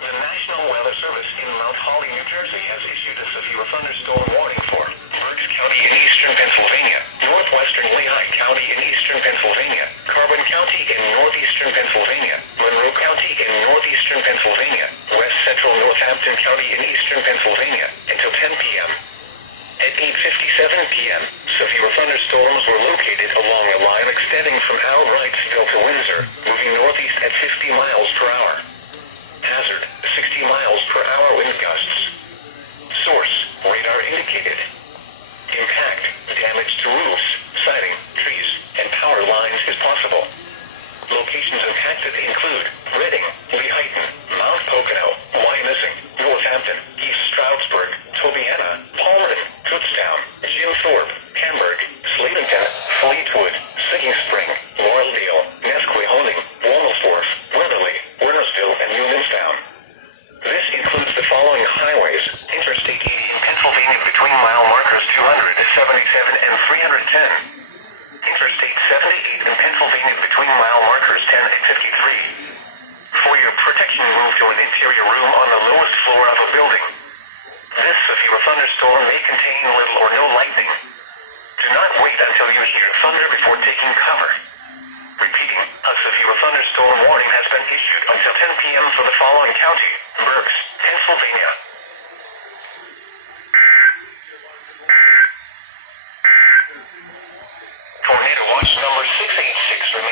The National Weather Service in Mount Holly, New Jersey has issued a severe thunderstorm warning for Berks County in eastern Pennsylvania, northwestern Lehigh County in eastern Pennsylvania, Carbon County in northeastern Pennsylvania, Monroe County in northeastern Pennsylvania, west central Northampton County in eastern Pennsylvania, until 10 p.m. At 8:57 p.m., severe thunderstorms were located along a line extending from Al Wrightsville to Windsor, moving northeast at 50 miles per hour. Hazard, 60 miles per hour wind gusts. Source, radar indicated. Impact, damage to roofs, siding, trees, and power lines is possible. Locations impacted include Reading, Lehighton, Mount Pocono, Wyomissing, Northampton, East Stroudsburg, Tobiana, Palmerton, Kutztown, Jim Thorpe, Hamburg, Sladenton, Fleetwood, Singing Spring, Laureldale, Nesquehoning, Womelsdorf, Weatherly, Wernersville, and Newmanstown. This includes the following highways: Interstate 80 in Pennsylvania between mile markers 277 and 310. Interstate 78 in Pennsylvania between mile markers 10 and 53. For your protection, move to an interior room on the lowest floor of a building. This severe thunderstorm may contain little or no lightning. Do not wait until you hear thunder before taking cover. Repeating, a severe thunderstorm warning has been issued until 10 p.m. for the following county: Berks, Pennsylvania. Tornado watch number 686 remains.